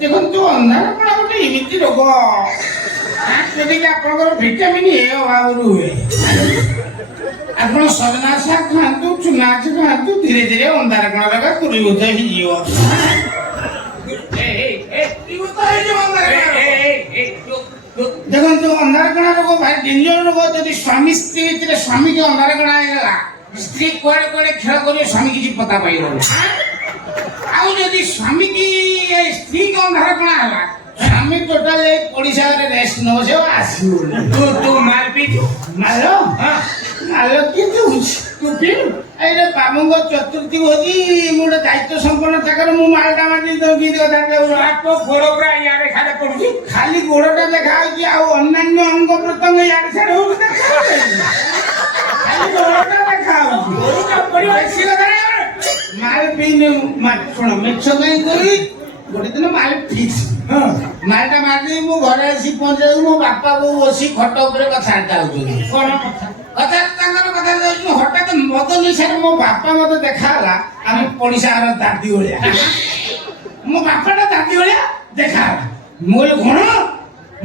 ଦେଖନ୍ତୁ ଅନ୍ଧାରକଣା ଗୋଟେ ଏମିତି ରୋଗ ଯୋଉଟାକି ଆପଣଙ୍କର ଭିଟାମିନ ଏ ଅଭାବରୁ ହୁଏ। ଆପଣ ସଜନା ଶାଗ ଖାଆନ୍ତୁ, ଚୁନା ମାଛ ଖାଆନ୍ତୁ, ଧୀରେ ଧୀରେ ଅନ୍ଧାରକଣା ରୋଗ ଦୂରୀଭୂତ ହେଇଯିବ। ଦେଖନ୍ତୁ ଅନ୍ଧାରକଣା ରୋଗ ଭାରି ଡେଞ୍ଜର ରୋଗ। ଯଦି ସ୍ୱାମୀ ସ୍ତ୍ରୀ ଭିତରେ ସ୍ୱାମୀକି ଅନ୍ଧାରକଣା ହେଇଗଲା, ସ୍ତ୍ରୀ କୁଆଡେ କୁଆଡେ ଖେଳ କରିବ, ସ୍ୱାମୀ କିଛି ପତା ପାଇବନି। ଆଉ ଯଦି ସ୍ୱାମୀ କି ସ୍ତ୍ରୀ କି ଅନ୍ଧାରକଣା ହେଲା, ସ୍ୱାମୀ ଟୋଟାଲ ପଡିଶା ଘରେ ରେଷ୍ଟ ନବ, ସେ ଆସିବନି। ତୁ ମାଲ ପିଇଛୁ? ମାଲ ମାଲ କିଏ ଦଉଛି? ତୁ ପିଇଲୁ? ଏଇଟା ବାବୁଙ୍କ ଚତୁର୍ଥୀ ଭୋଜି, ମୁଁ ଗୋଟେ ଦାୟିତ୍ୱ ସମ୍ପନ୍ନ ଚାକର, ମୁଁ ମାଲଟା ମାରି ଗୋଡ ପୁରା ଇଆଡେ ଖାଲି ପଡୁଛି। ଖାଲି ଗୋଡଟା ଦେଖା ହଉଛି, ଆଉ ଅନ୍ୟାନ୍ୟ ଅଙ୍ଗ ପ୍ରତ୍ୟଙ୍ଗ ଇଆଡେ ସିଆଡେ ହଉଛି ଦେଖା ହଉଛି। ମାଲ ପିଇନି, ଶୁଣ ମିଛ କାହିଁ କରି ଗୋଟେ ଦିନ ମାଲ ପିଇଛି। ମାଲଟା ମାରିଦେଇ ମୁଁ ଘରେ ଆସି ପହଞ୍ଚିବାକୁ ମୋ ବାପା ବୋଉ ବସି ଖଟ ଉପରେ କଥାବାର୍ତ୍ତା ହଉଛନ୍ତି। କଣ କଥା ତାଙ୍କର କଥା ଯାଉଛି। ହଠାତ୍ ମଦ ନିଶାରେ ମୋ ବାପା ମତେ ଦେଖାହେଲା, ଆମ ପଡିଶା ଘର ଦାଦି ଭଳିଆ। ମୋ ବାପାଟା ଦାଦି ଭଳିଆ ଦେଖାହେଲା। ମୁଁ କହିଲି କଣ?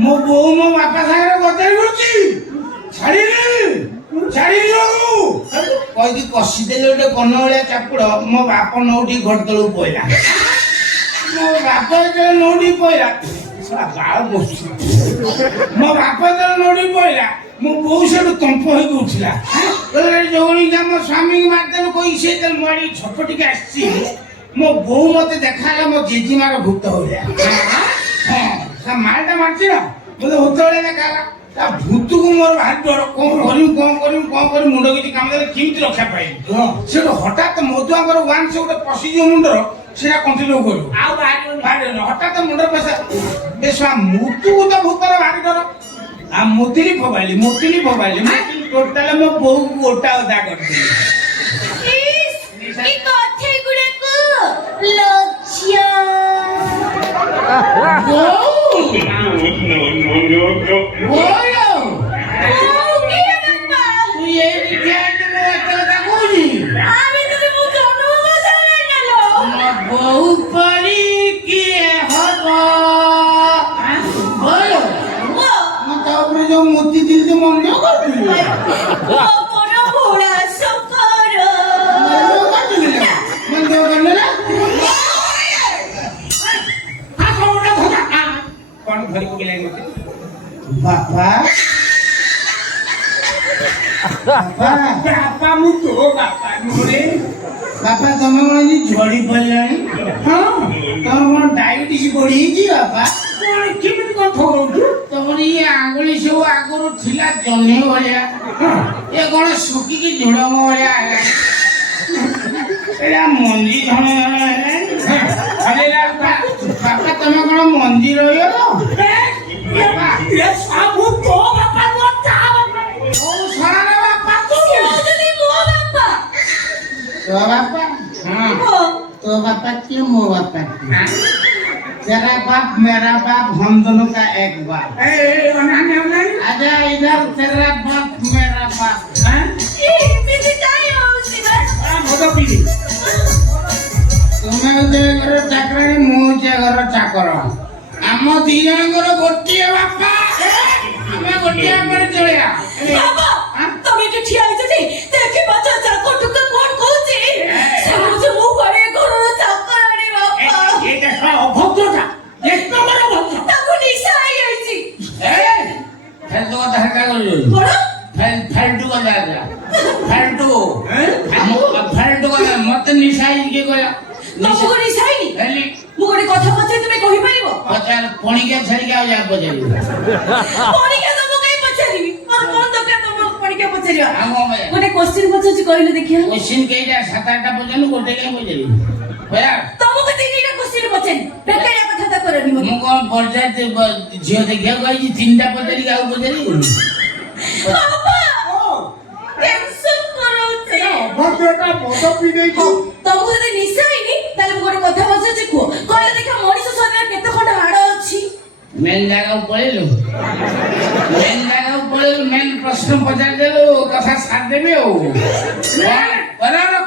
ମୋ ବୋଉ ମୋ ବାପା ସାଙ୍ଗରେ ଗଦାରି କରୁଛି, କହିକି କଷିଦେଲେ ଗୋଟେ କନ ଭଳିଆ ଚାପୁଡ। ମୋ ବାପ ନଉଠି ଘଟ ତଳକୁ ପଇଲା। ମୋ ବାପ ଯେତେବେଳେ ନଉଠି ପଇଲା, ମୋ ବାପ ଯେତେବେଳେ ନଉଠି ପଇଲା, ମୋ ବୋଉ ସେଠୁ ତମ୍ପ ହେଇକି ଉଠିଲା। ଯୋଉଠି ମୋ ସ୍ୱାମୀକି ମାରିଦେଲୁ କହିକି ସେ ଯେତେବେଳେ ମୋ ଆଡିକି ଛୋଟ ଟିକେ ଆସିଛି, ମୋ ବୋଉ ମତେ ଦେଖାହେଲା ମୋ ଜେଜିମାର ଭୂତ ଭଳିଆ। ହଁ ମାଲଟା ମାରିଛି ନା, ମତେ ଭୂତ ଭଳିଆ ଦେଖାହେଲା। ତା ଭୂତକୁ ମୋର ଭାରି ଡର। କଣ କରିବି ମୁଣ୍ଡ କିଛି କାମ ଦେଲେ କେମିତି ରକ୍ଷା ପାଇବି। ସେଠୁ ହଠାତ୍ ମଧୁଆଙ୍କର ୱାନ୍ସ ଗୋଟେ ପଶିଯିବ ମୁଣ୍ଡର, ସେଟା କଣ୍ଟିନ୍ୟୁ କରିବ ଆଉ ବାହାରିବନି। ହଠାତ୍ ମୁଣ୍ଡରେ ପଶା ଏ ମୁତୁକୁ ତ ଭୂତର ଭାରି ଡର। ଆଉ ମୁତିଲି ଫୋବାଇଲି ଟୋଟାଲ ମୋ ବୋଉକୁ ଗୋଟା ଓଦା କରିଦେଲି। ବହୁ ପରି କିଏ ହବ? ମୁଁ ତା ଉପରେ ଯୋଉ ମୋତି ଦିଦି ମନେ କରୁଥିଲି, କଣ ଧରି ପକେଇଲାଣି ମତେ? ବାପା ମୁଁ ତୋ ବାପା ନୁହେଁ। ବାପା ତମେ କଣ ଝଡି ପଡ଼ିଲାଣି? ହଁ ତମର କଣ ଡାଇବେଟିସ୍ ବଢିଯାଇଛି ବାପା? କେମିତି କଥା କହୁଛୁ? ତମର ଇଏ ଆଙ୍ଗୁଳି ସବୁ ଆଗରୁ ଥିଲା ଜହ୍ନି ଭଳିଆ, ଏ କଣ ଶୁଖିକି ଝୁଡଙ୍ଗ ଭଳିଆ ହେଲାଣି। ଏଇଟା ମଞ୍ଜି ଧଣ ହେଲାଣି। ବାପା ତମେ କଣ ମଞ୍ଜି ରହିଗଲ? तो बापा हाँ तो बापा क्यों मो बापा तेरा बाप मेरा बाप हम दोनों का एक बाप। आजा इधर तेरा बाप मेरा बाप। तुम्हें घर चाकर मुझे घर चाकर आम दी जन गोटे बापा आम गोटे चलिया। मत निशा କଥା ପଚାରି ତୁମେ କହିପାରିବ? ପଣିକିଆ ଛାଡ଼ିକି ଆଉ ଯାହା ପଚାରିବ? ପଣିକିଆ ତ ମୁଁ କାଇଁ ପଚାରିବି? ମୋର କଣ ଦରକାର ତମ ପଣିକିଆ ପଚାରିବା? ଗୋଟେ କ୍ୱେଶ୍ଚିନ୍ ପଚାରୁଛି କହିଲେ ଦେଖିଆ। କ୍ୱେଶ୍ଚିନ୍ କେଇଟା? 7-8ଟା ପଚାରିଲୁ, ଗୋଟେ କାଇଁ ପଚାରିବି? ତମକୁ ତିନିଟା କ୍ୱେଶ୍ଚିନ୍ ପଚାରି ବେକାରିଆ କଥାବାର୍ତ୍ତା କରନି। ମୁଁ କଣ ପଞ୍ଚାୟତ ଝିଅ ଦେଖିବାକୁ ଆଇଛି 3ଟା ପଚାରିକି ଆଉ ପଚାରିବି? ତମକୁ ଯଦି ନିଶା ହେଇନି ତାହେଲେ ମୁଁ ଗୋଟେ କଥା ପଚାରୁଛି, କୁହ କହିଲେ ଦେଖିଆ ମଣିଷ ଶରୀରରେ କେତେ ଖଣ୍ଡ ହାଡ ଅଛି? ମେନ୍ ଜାଗାକୁ ପଳେଇଲୁ, ମେନ୍ ପ୍ରଶ୍ନ ପଚାରିଦେଲୁ, କଥା ସାରିଦେବି ଆଉ।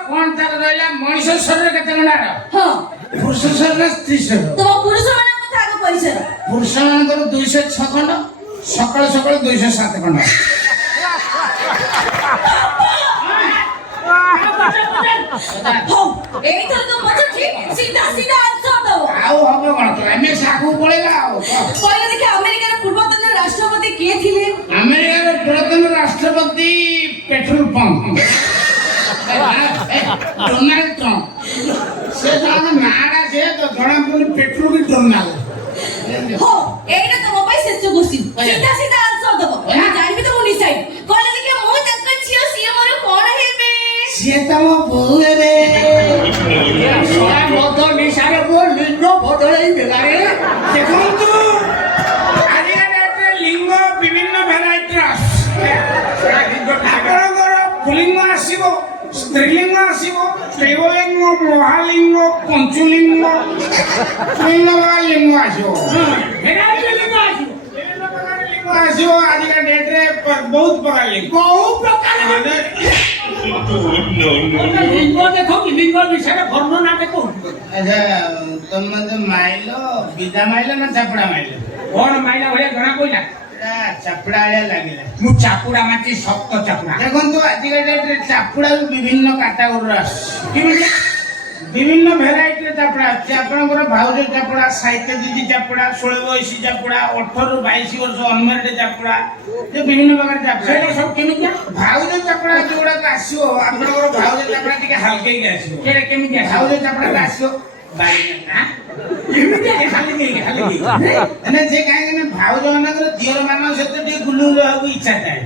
କଣ ତାର ରହିଲା ମଣିଷ ଶରୀରରେ କେତେ ଖଣ୍ଡ ହାଡ? ହଁ ପୁରୁଷ ଶରୀର ନା ସ୍ତ୍ରୀ ଶରୀର? ତମ ପୁରୁଷ ମାନଙ୍କ କଥା ଆଗ ପରିଚୟ। ପୁରୁଷ ମାନଙ୍କର 206 ଖଣ୍ଡ, ସକାଳୁ ସକାଳୁ 207 ଖଣ୍ଡ। ହଉ ଏଇଥର ତ ପଚାରୁଛି ସିଧା ସିଧା ଆନ୍ସର ଦବ। ଆଉ ହବ କଣ ତ ଆମେ ଆଗକୁ ପଳେଇବା ଆଉ। କହିଲେ ଦେଖି ଆମେରିକାର ପୂର୍ବତନ ରାଷ୍ଟ୍ରପତି କିଏ ଥିଲେ? ଆମେରିକାର ପୂର୍ବତନ ରାଷ୍ଟ୍ରପତି ପେଟ୍ରୋଲ ପମ୍ପ ଡୋନାଲ୍ଡ ଟ୍ରମ୍ପ। ସେ ତାଙ୍କ ନାଁଟା ଯେ ତ ଜଣା ପଡୁନି ପେଟ୍ରୋଲ କି ଡୋନାଲ୍ଡ। ହଉ ଏଇଟା ତମ ପାଇଁ ଶେଷ କୋଶ୍ଚିନ୍। ସିଧା ସିଧା ଆନ୍ସର ଦବ। ମୁଁ ଜାଣିବି ତ ମୁଁ ଡିସାଇଡ୍। କହିଲେ ଦେଖି ମୁଁ ତାଙ୍କ ଝିଅ ସିଏ ମୋର କଣ ହେବେ? ସିଏ ତମ ବୋହୂ ହେବେ। ନିଶାରେ ମୋ ଲିଙ୍ଗ ବଦଳେଇ ଦେଲାରେ। ଦେଖନ୍ତୁ ଆଜିକା ଡେଟ୍ରେ ଲିଙ୍ଗ ବିଭିନ୍ନ ଭେରାଇଟିର ଆସୁଛି। ଆପଣଙ୍କର ପୁଲିଙ୍ଗ ଆସିବ, ସ୍ତ୍ରୀଲିଙ୍ଗ ଆସିବ, ସ୍ତ୍ରୀଲିଙ୍ଗ, ମହାଲିଙ୍ଗ, ପଞ୍ଚୁଲିଙ୍ଗ, ବିଭିନ୍ନ ପ୍ରକାର ଲିଙ୍ଗ ଆସିବ। ଆସିବ ଆଜିକା ଡେଟ୍ରେ ବହୁତ ପ୍ରକାର ଲିଙ୍ଗ। ବହୁ ପ୍ରକାର ଲିଙ୍ଗ ଦେଖ କି ଲିଙ୍ଗ ବିଷୟରେ ବର୍ଣ୍ଣନା ଦେଖ। ଆଚ୍ଛା ତମେ ତ ମାଇଲ ବିଦା ମାଇଲ ନା ଚାପଡ଼ା ମାଇଲ? କଣ ମାଇଲା ଭଳିଆ ଜଣା ପଇଲା? ଚାପଡ଼ା ଭଳିଆ ଲାଗିଲା। ମୁଁ ଚାପୁଡା ମାଟି ଶକ୍ତ ଚାପୁଡା। ଦେଖନ୍ତୁ ଆଜିକା ଡେଟ୍ରେ ଚାପୁଡ଼ା ବି ବିଭିନ୍ନ କାଟାଗୋରୀର ଆସୁଛି। ବିଭିନ୍ନ ଭେରାଇଟିର ଚାପୁଡ଼ା ଆସୁଛି। ଆପଣଙ୍କର ଭାଉଜ ଚାପୁଡ଼ା, ସାହିତ୍ୟ ଦିଦି ଚାପୁଡ଼ା, 16 ବୟସୀ ଚାପୁଡ଼ା, 18 ରୁ 22 ବର୍ଷ ଅନମ୍ୟାରେଡ୍ ଚାପୁଡ଼ା, ଯେ ବିଭିନ୍ନ ପ୍ରକାର ଚାପୁଡ଼ା। ସେଇଟା ସବୁ କେମିତିଆ? ଭାଉଜ ଚାପୁଡ଼ା ଯୋଉଗୁଡାକ ଆସିବ, ଆପଣଙ୍କର ଭାଉଜ ଚାପୁଡ଼ା ଟିକେ ହାଲକେଇକି ଆସିବ। ସେଇଟା କେମିତିଆ? ଭାଉଜ ଚାପୁଡ଼ା ଆସିବ ବାରିନା କେମିତିଆ? ଖାଲି ଦେଇକି ମାନେ ସେ କାହିଁକି ନା ଭାଉଜ ମାନଙ୍କର ଦିଅର ମାନଙ୍କ ସହିତ ଟିକେ ଗୁଲୁଗୁଲୁ ହବାକୁ ଇଚ୍ଛା ଥାଏ,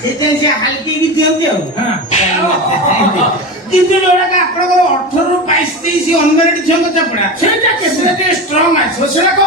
ସେଥିପାଇଁ ସେ ହାଲକେଇକି ଦିଅନ୍ତି ଆଉ। କିନ୍ତୁ ଯୋଉଟାକ ଆପଣଙ୍କର 18 ରୁ 22 23 ଅନମ୍ୟାରେଡ୍ ଝିଅଙ୍କ ଚାପୁଡ଼ା, ସେଇଟା ସେଟା ଟିକେ ଷ୍ଟ୍ରଙ୍ଗ ଆସିବ। ସେଟାକ